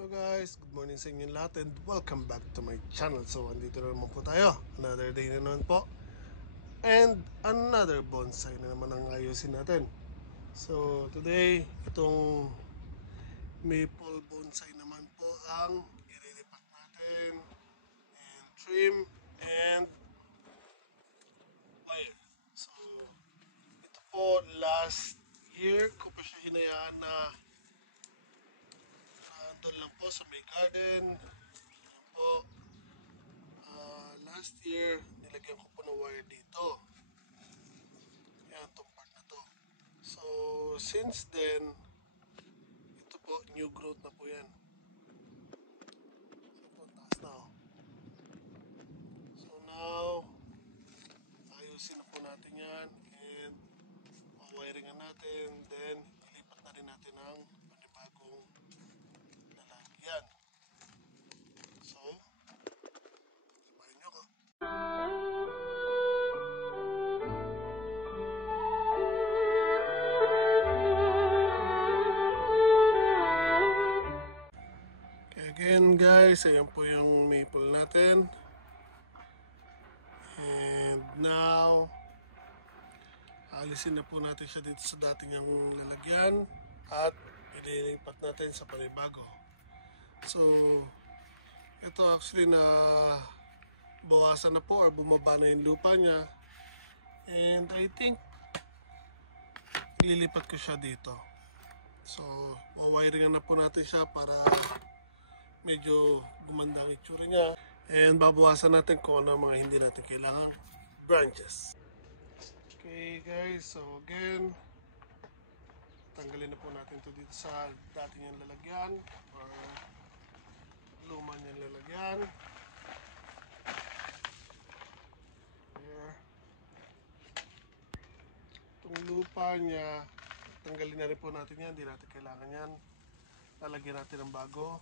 Hello guys, good morning sa inyo lahat and welcome back to my channel. So andito na naman po tayo, another day na naman po and another bonsai na naman ang ayusin natin. So today, itong maple bonsai naman po ang ililipat natin and trim and wire. So ito po, last year ko pa siya hinayaan na doon lang po sa may garden. Yan po. Last year, nilagyan ko po ng wire dito. Yan, itong part na to. So, since then, ito po, new growth na po yan. So, po, taas na oh. So, now, ayusin na po natin yan and mawiringan natin. Then, ilipat na rin natin ng panibagong lalagyan. So, sabahin nyo ko. Again guys, ayan po yung maple natin. And now, alisin na po natin siya dito sa dating yung lalagyan at ililipat natin sa panibago. So, ito actually na bawasan na po or bumaba na yung lupa niya. And I think ililipat ko siya dito. So, wawiringan na po natin siya para medyo gumanda ang itsura niya. And babawasan natin kung ano mga hindi natin kailangan branches. Okay guys, so again, tanggalin na po natin ito dito sa dating yung lalagyan or luma niyang lalagyan. There. Itong lupa niya, tanggalin na rin po natin yan, hindi natin kailangan yan. Lalagyan natin ng bago.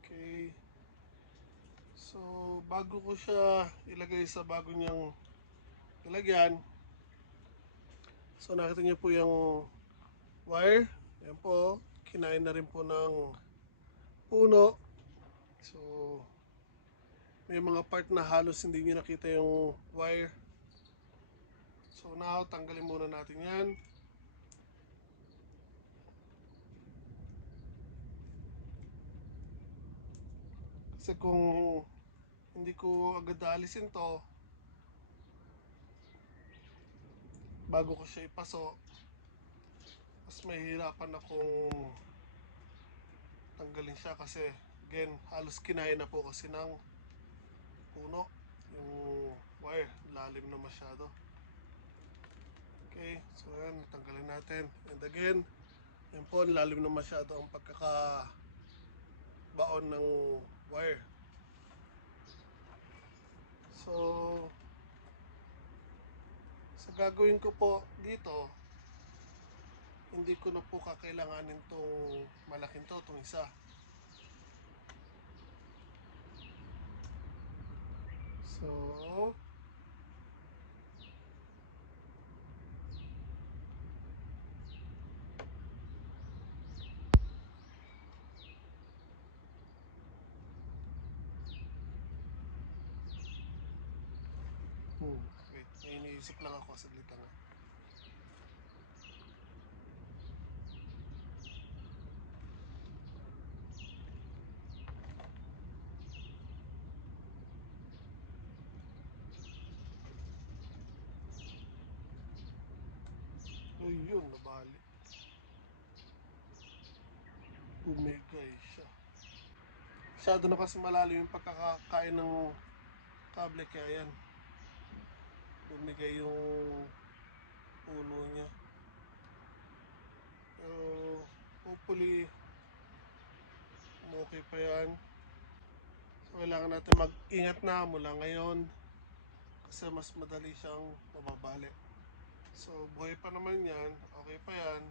Okay. So, bago ko siya ilagay sa bago niyang lalagyan, so nakita niyo po yung wire. Yan po, kinain na rin po ng puno. So, may mga part na halos hindi niyo nakita yung wire. So now, tanggalin muna natin yan. Kasi kung hindi ko agad alisin to, bago ko siya ipaso, mas mahihirapan akong tanggalin siya kasi again, halos kinain na po kasi ng puno yung wire, lalim na masyado. Okay, so yan, tanggalin natin. And again, yan po, lalim na masyado ang pagkakabaon ng wire. So, sa gagawin ko po dito, hindi ko na po kakailanganin tong malaking to, itong isa. So, wait, may iniisip lang ako, saglit lang. Oh, yun, nabali. Bumigay siya. Masyado na kasi malalim yung pagkakakain ng kable, kaya yan. Bumigay yung puno niya. So, hopefully, okay pa yan. So, kailangan natin mag-ingat na mula ngayon kasi mas madali siyang mababali. So, buhay pa naman yan. Okay pa yan.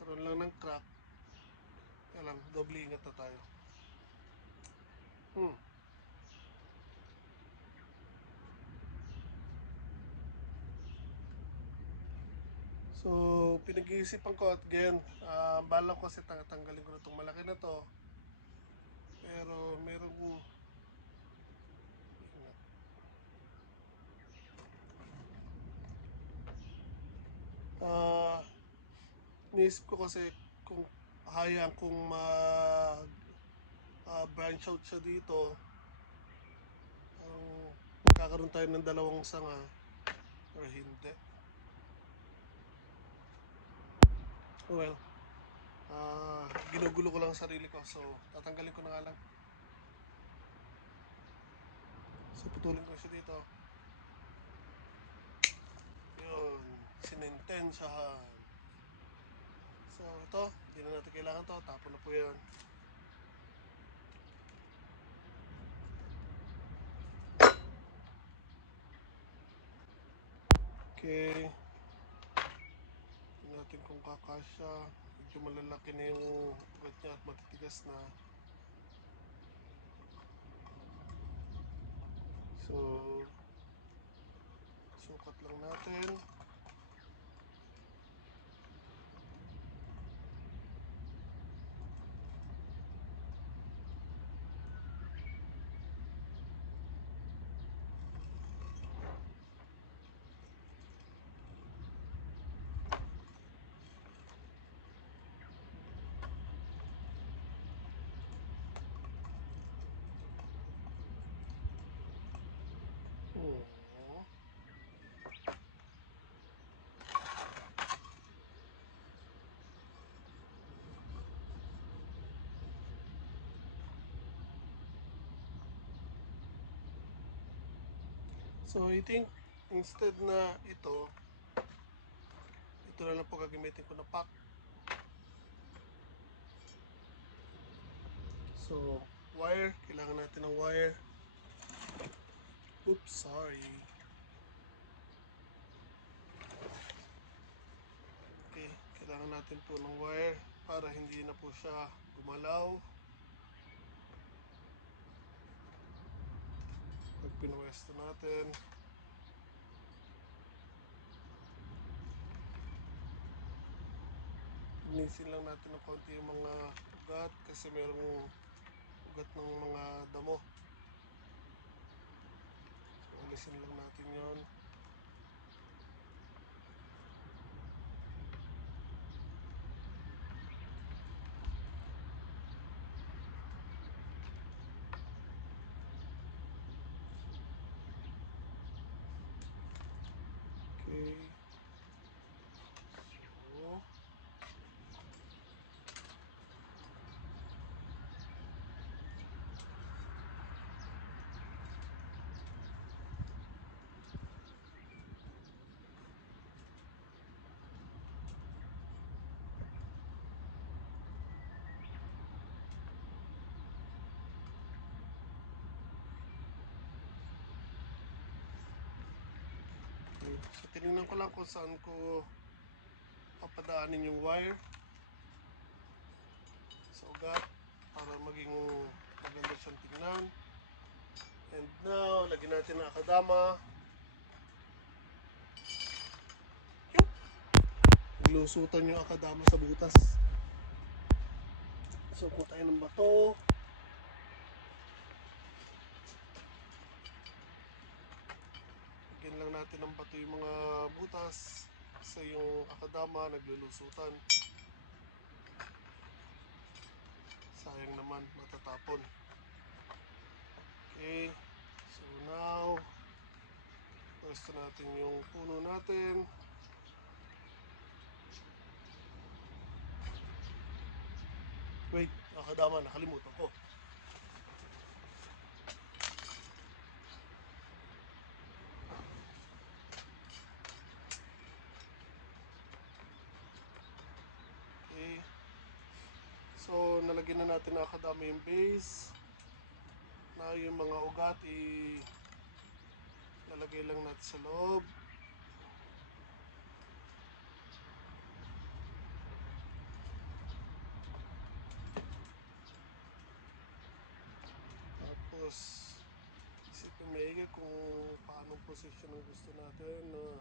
Karoon lang ng crack. Kaya lang, doble ingat na tayo. Hmm. So, pinag-iisipan ko at again, bala ko kasi tanggalin ko na itong malaki na to. Pero merong ah Iniisip ko kasi kung hayaan kong mag branch out siya dito, ang magkakaroon tayo ng dalawang sanga or hindi. Oh well, ginugulo ko lang ang sarili ko, so tatanggalin ko na nga lang. So putulin ko siya dito. Yun, sinintensyahan. So ito, hindi na natin kailangan to, tapon na po yan. Okay, tingnan natin kung kakasya. Medyo malalaki na yung ugat niya at matitigas na. So, sukat lang natin. Oh. So I think instead na ito na lang po gagamitin ko na pack. So wire, kailangan natin ng wire. Oops, sorry. Okay, kailangan natin po ng wire para hindi na po siya gumalaw pag pinwesto natin. Linisin lang natin ng konti yung mga ugat kasi merong ugat ng mga damo. So alisin lang natin yon. Okay. So, okay. So tinignan ko lang kung saan ko papadaanin yung wire sa ugat para maging maganda siyang tingnan. And now, lagyan natin ng akadama. Lusutan yung akadama sa butas. So, kung tayo ng bato. Lagyan lang natin ng bato yung mga butas sa yung akadama naglulusutan. Sayang naman, matatapon. Okay. So, now, pwesto natin yung puno natin. Wait, akadama, nakalimutan ko. Okay. So, nalagyan na natin ng akadama yung base. Na yung mga ugat, lalagay lang natin sa loob. Tapos, isipin maigi kung paanong position ang gusto natin na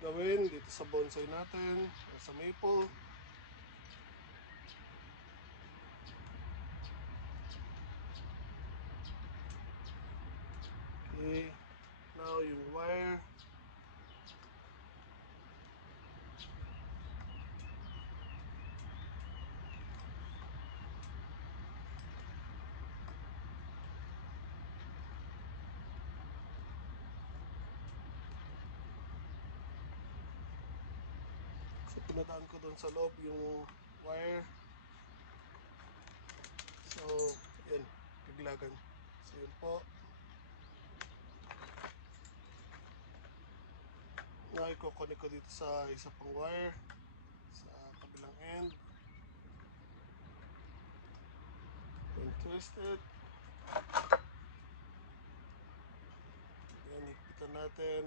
gawin dito sa bonsai natin, sa maple. Okay, now yung wire. So, pinadaan ko doon sa loob yung wire. So, yan, biglagan. So, yun po. Now, iko-connect ko dito sa isa pang wire sa kabilang end. And twist it. Yan, ipitan natin.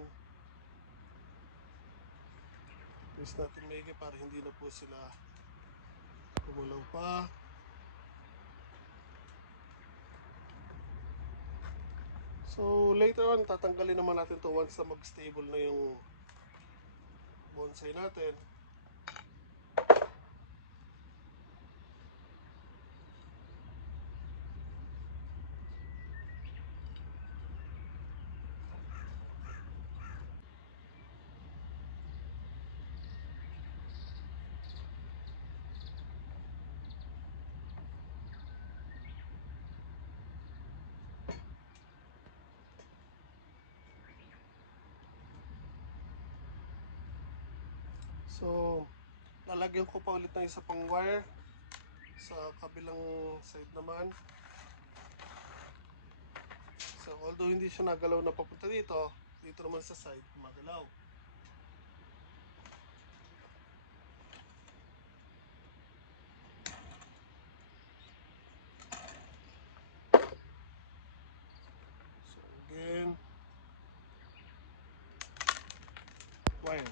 Twist natin maigi para hindi na po sila gumalaw pa. So, later on, tatanggalin naman natin to once na mag-stable na yung bonsai natin. So, lalagyan ko pa ulit ng isa pang wire sa kabilang side naman. So, although hindi siya nagalaw na papunta dito, dito naman sa side, magalaw. So, again, wire.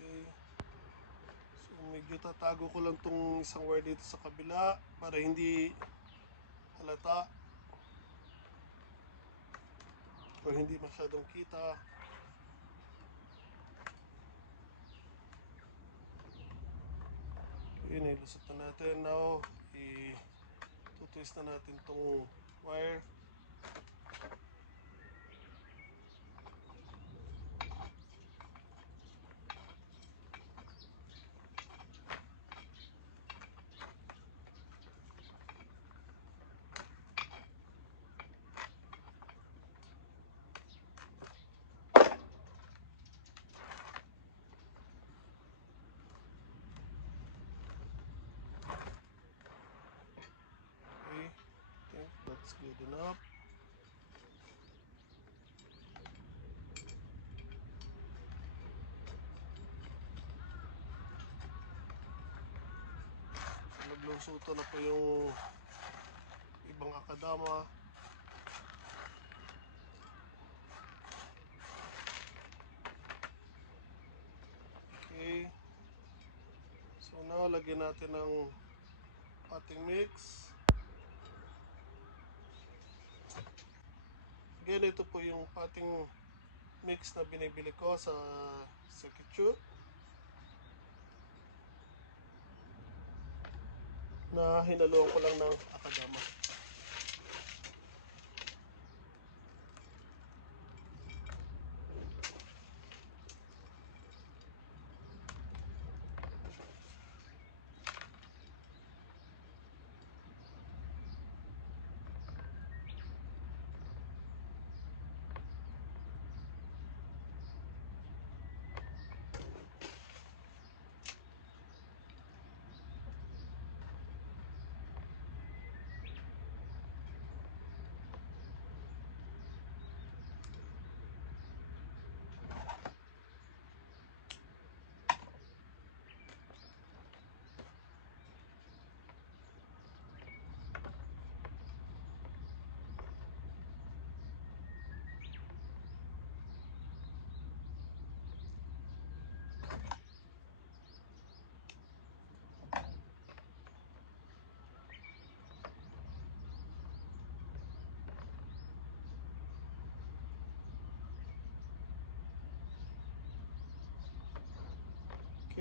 Okay. So, medyo tatago ko lang tong isang wire dito sa kabila para hindi halata o hindi masyadong kita. Okay, nailusot na natin. Now, i-twist na natin tong wire. Okay, I think that's good enough. So, naglusuto na po yung ibang akadama. Okay. So now, lagyan natin ng potting mix. Again, ito po yung potting mix na binibili ko sa Seketsu na hinaluan ko lang ng akadama.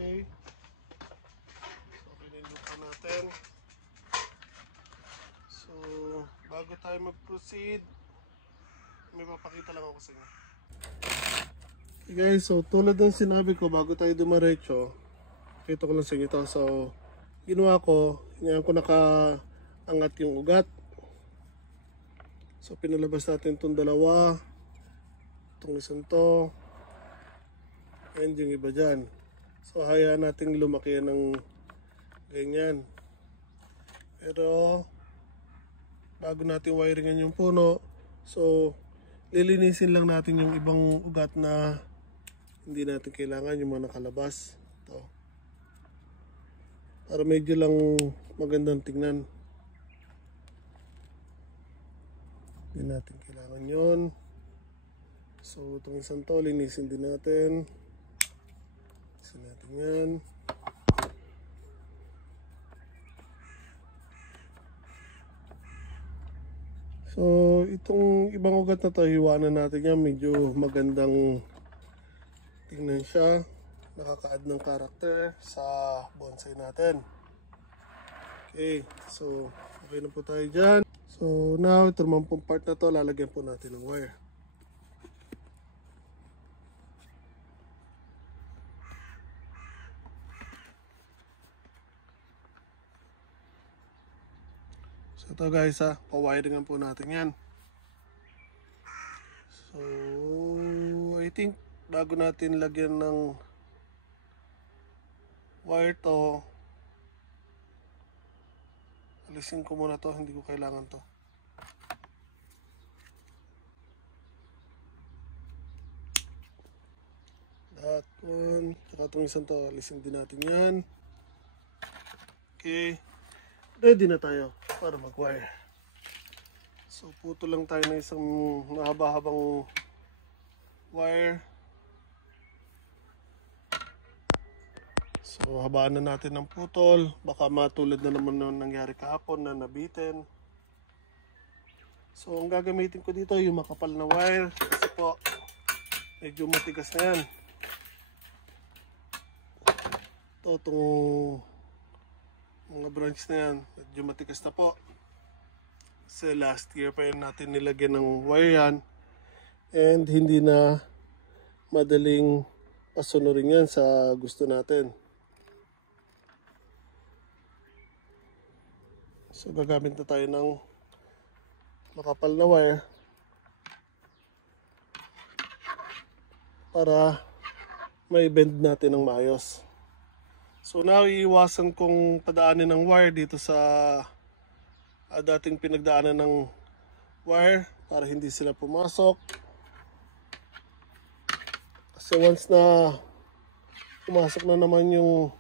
Okay. So, pinindot natin. So, bago tayo mag-proceed, may papakita lang ako sa inyo. Okay guys, so tulad ng sinabi ko, bago tayo dumiretso, pakita ko lang sa inyo ito. So, ginawa ko, ngayon ko nakaangat yung ugat. So, pinalabas natin itong dalawa, itong isang to, and yung iba dyan. So, hayaan natin lumaki ng ganyan. Pero, bago natin wiringan yung puno, so, lilinisin lang natin yung ibang ugat na hindi natin kailangan, yung mga nakalabas. Ito. Para medyo lang magandang tingnan. Hindi natin kailangan yon. So, itong isang to, linisin din natin. Linisin natin yan. So, itong ibang ugat na to, hiwanan natin yan. Medyo magandang tingnan siya. Nakaka-add ng karakter sa bonsai natin. Okay, so okay na po tayo dyan. So now, ito naman pong part na to, lalagyan po natin ng wire. So ito guys ha, pa-wiringan po natin yan. So, I think bago natin lagyan ng wire to, alisin ko muna to, hindi ko kailangan to. That one, saka itong isang to, alisin din natin yan. Okay, ready na tayo para mag-wire. So, puto lang tayo ng isang mahaba-habang wire. So, habaan na natin ng putol. Baka matulad na naman ng nangyari kahapon na nabitin. So, ang gagamitin ko dito yung makapal na wire. Kasi po, medyo matigas na yan. Ito, itong mga branch na yan, medyo matigas na po. Kasi last year pa yun natin nilagyan ng wire yan. And hindi na madaling pasunurin yan sa gusto natin. So, gagamit na tayo ng makapal na wire para may bend natin ng maayos. So, now iiwasan kong padaanin ng wire dito sa dating pinagdaanan ng wire para hindi sila pumasok. Kasi once na pumasok na naman yung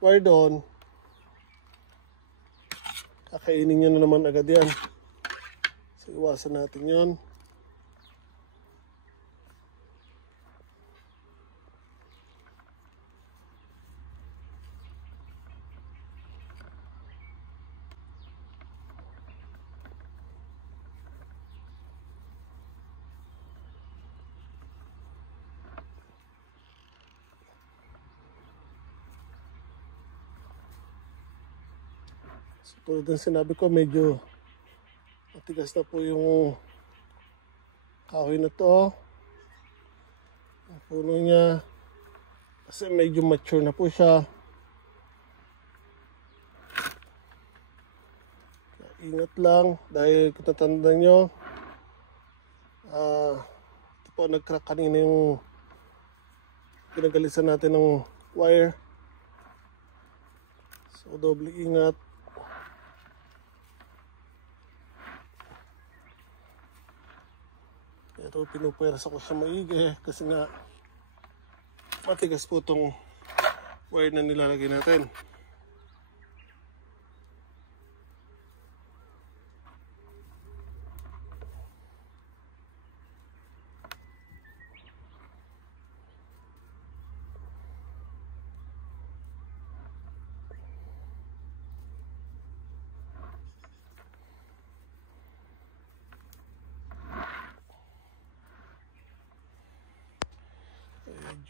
wire doon, kakainin nyo na naman agad yan. So, iwasan natin yon. So, tulad ng sinabi ko, medyo matigas na po yung kahoy na to. Ang puno niya, kasi medyo mature na po siya. Ingat lang dahil kung tatandaan nyo, ito po, nag-crack kanina yung pinagalisan natin ng wire. So, doble ingat. Pero pinupwersa ko siya maigi kasi nga matigas po itong wire na nilalagay natin.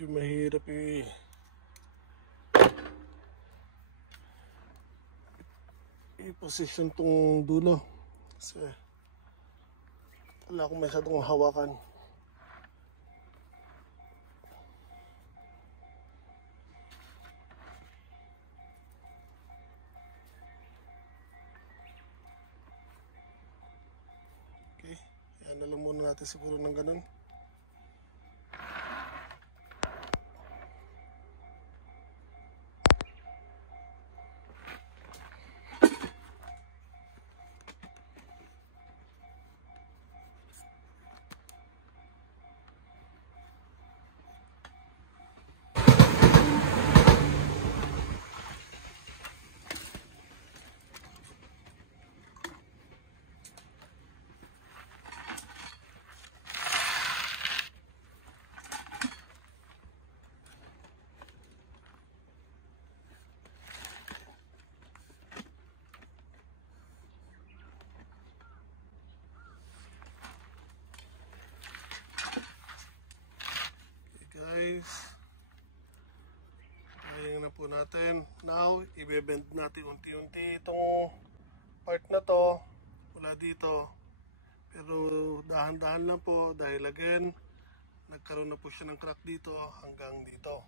Medyo mahirap i-position tong dulo. Kasi wala akong masyadong hawakan. Okay, yan na lang muna natin siguro ng ganun. Guys, ayun na po natin. Now, i-bend natin unti-unti itong part na to mula dito. Pero dahan-dahan lang po dahil again, nagkaroon na po siya ng crack dito hanggang dito.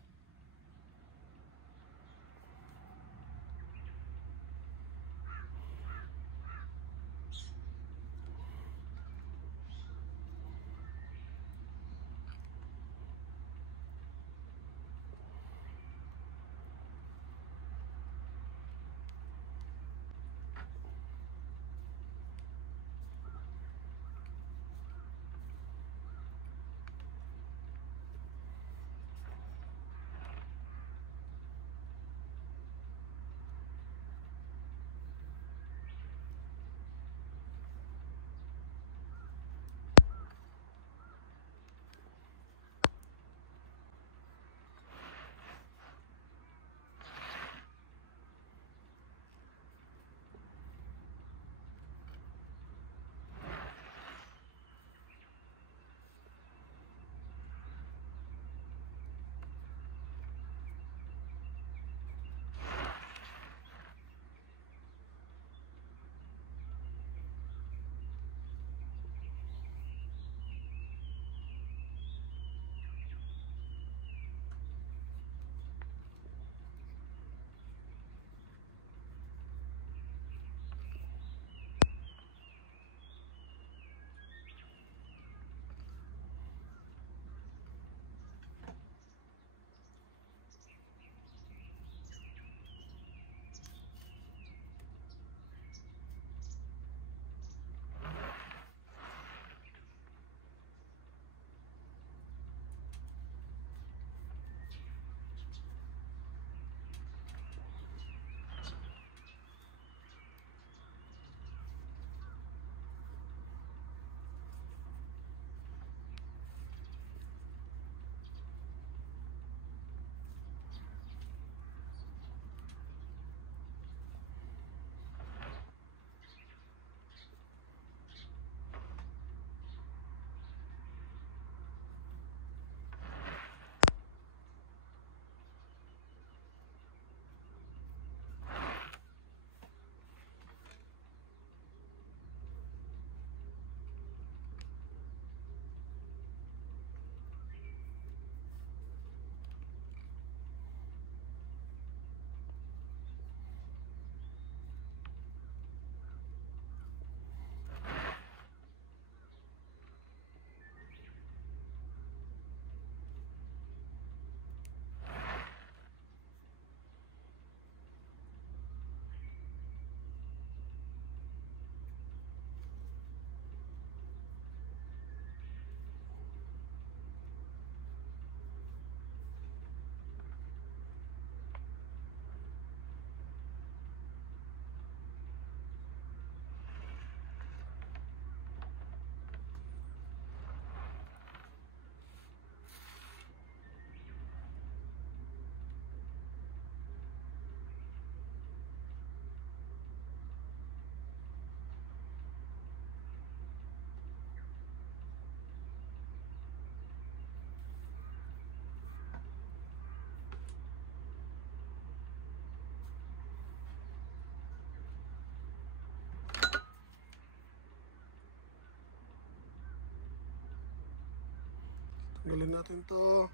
Tanggalin natin to.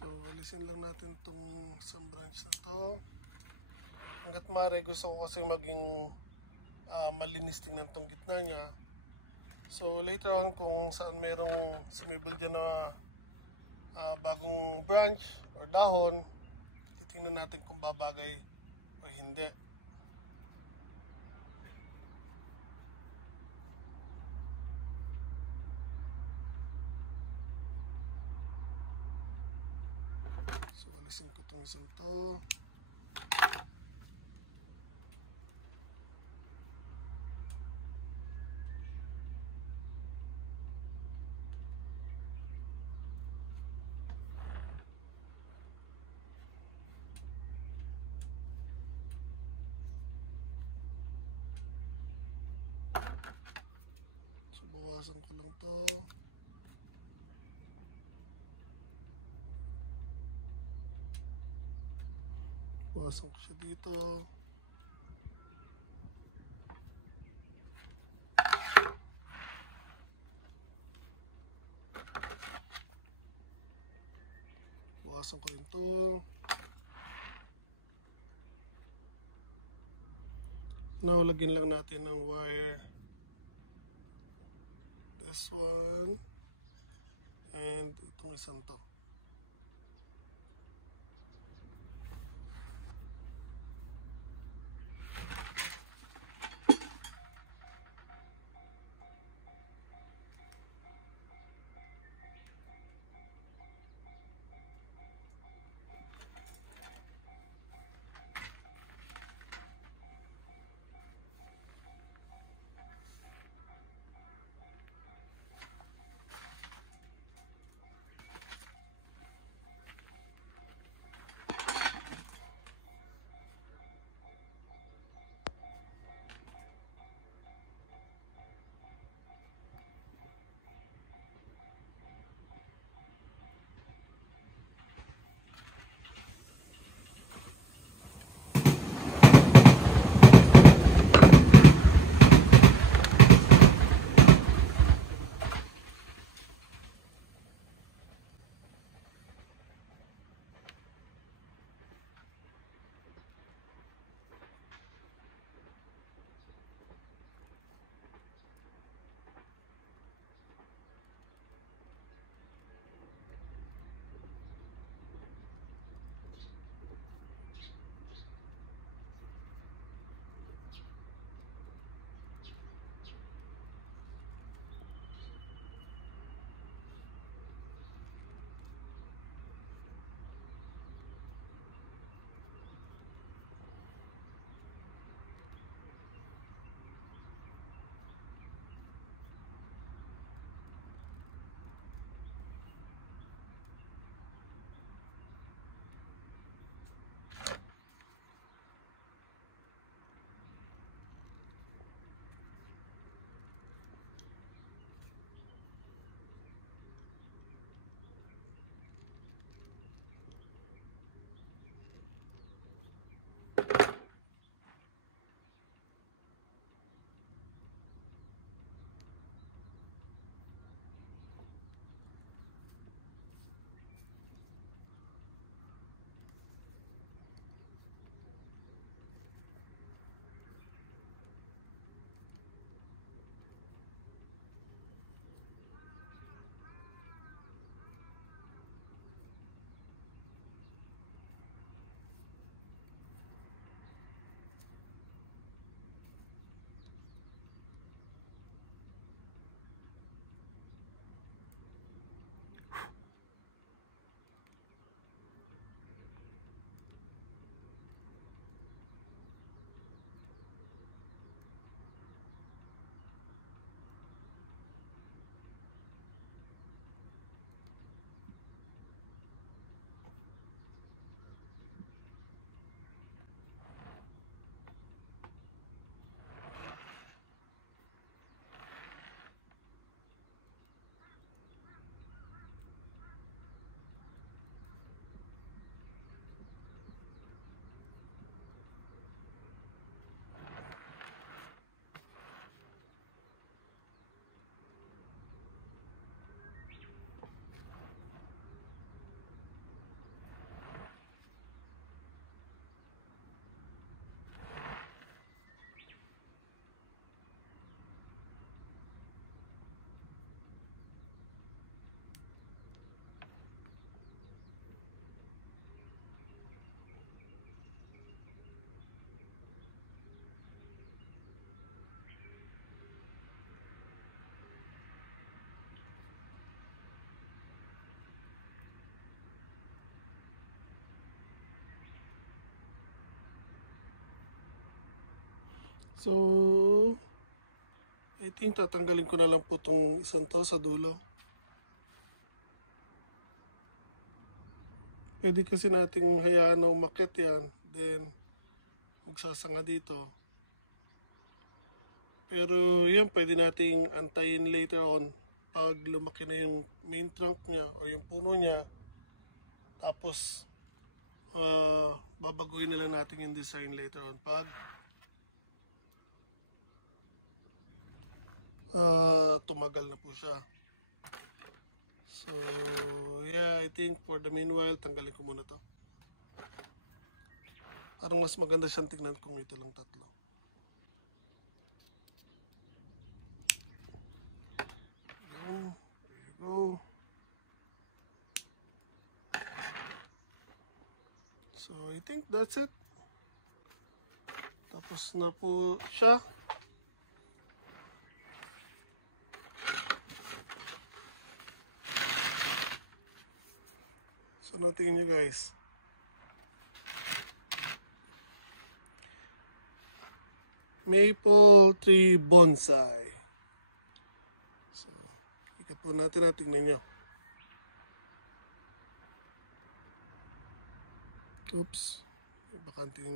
So, alisin lang natin itong isang branch na to. Hanggat maaari, gusto ko kasi maging malinis tingnan itong gitna niya. So, later on, kung saan merong sumibol dyan na bagong branch or dahon, titingnan natin kung babagay o hindi. So, alisin ko itong isang to. So, bawasan ko lang to. Bawasan ko siya dito. Bawasan ko rin to. Now, lagyan lang natin ng wire. This one. And itong isang to. So, I think tatanggalin ko na lang po itong isang to sa dulo. Pwede kasi nating hayaan na umakyat yan, then magsasanga dito. Pero yan, pwede nating antayin later on pag lumaki na yung main trunk niya o yung puno niya. Tapos, babaguhin na lang natin yung design later on pag tumagal na po siya. So, yeah, I think for the meanwhile, tanggalin ko muna to. Parang mas maganda siyang tignan kung ito lang tatlo. There you go. So, I think that's it. Tapos na po siya. So, natingin nyo guys. Maple tree bonsai. So, ikat po natin at tingnan nyo. Oops. Bakanting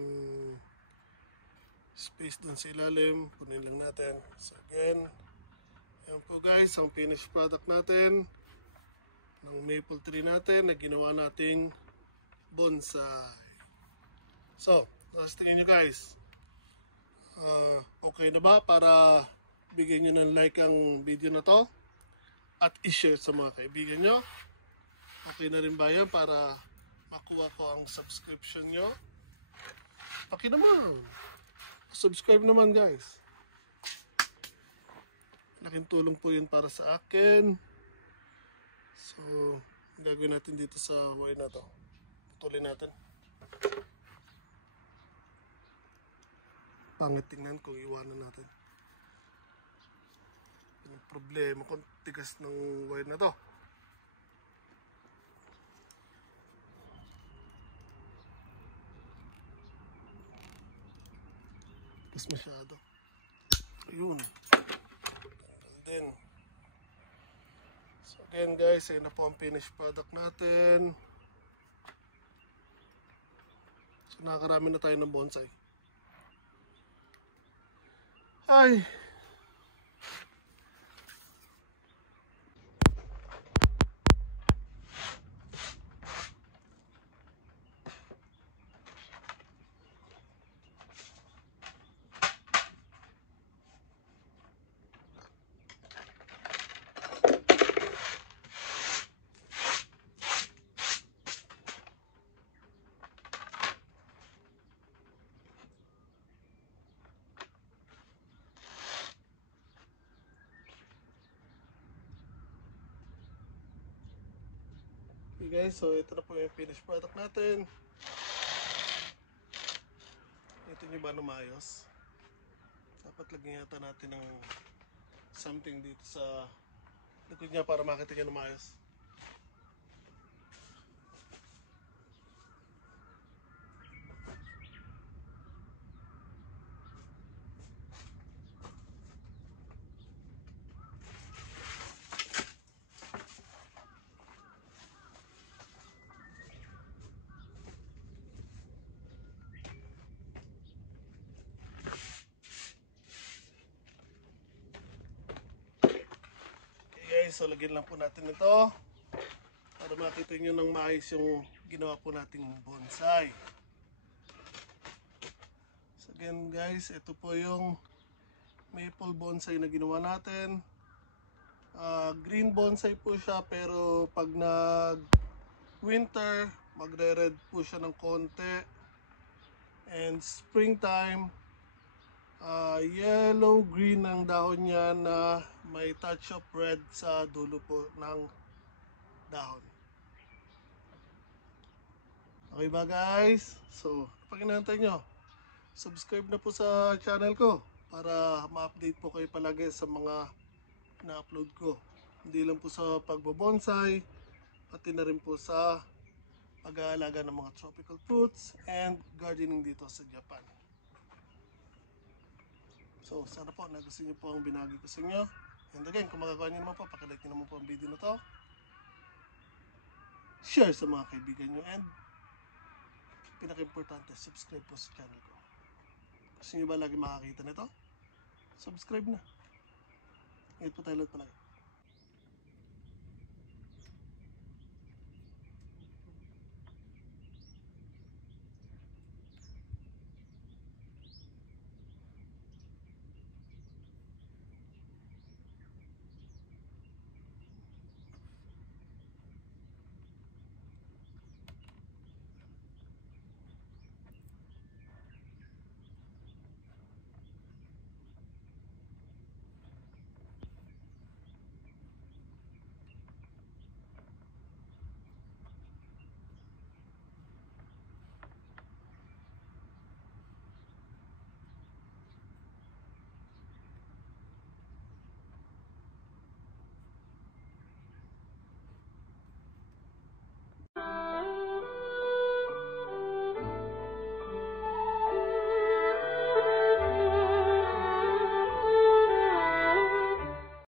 space dun sa ilalim. Punin lang natin. So, again. Ayan po guys, ang finished product natin ng maple tree natin na ginawa nating bonsai. So, tingnan nyo guys. Okay na ba para bigyan nyo ng like ang video na to at i-share sa mga kaibigan nyo? Okay na rin ba yan para makuha ko ang subscription nyo? Paki naman, subscribe naman guys. Laking tulong po yun para sa akin. So, gagawin natin dito sa wire na to. Putulin natin. Pangit tingnan kung iwanan natin. Ang problema kung tigas ng wire na to. Tigas masyado. Ayun. Tanggal din. So again guys, ayun na po ang finished product natin. So nakakarami na tayo ng bonsai. Ay! Okay guys, so ito na po yung finished product natin. Ito nyo ba na maayos? Dapat lagyan yata natin ng something dito sa likod niya para makita nyo na maayos. So lagyan lang po natin ito para makita nyo ng maayos yung ginawa po nating bonsai. So again guys, ito po yung maple bonsai na ginawa natin. Green bonsai po siya, pero pag nag winter magre-red po siya ng konti, and springtime yellow green ang dahon niya na may touch of red sa dulo po ng dahon. Okay ba guys? So pag inantay nyo, subscribe na po sa channel ko para ma-update po kayo palagi sa mga na-upload ko. Hindi lang po sa pagbobonsai, pati na rin po sa pag-aalaga ng mga tropical fruits and gardening dito sa Japan. So, sana po nagustuhan niyo po ang binagi ko sa inyo. And again, kung magagawa niyo naman po, pakilike niyo naman po ang video na to. Share sa mga kaibigan niyo. And pinaka-importante, subscribe po sa channel ko. Gusto niyo ba lagi makakita nito? Subscribe na. Ingat po tayo lahat palagi.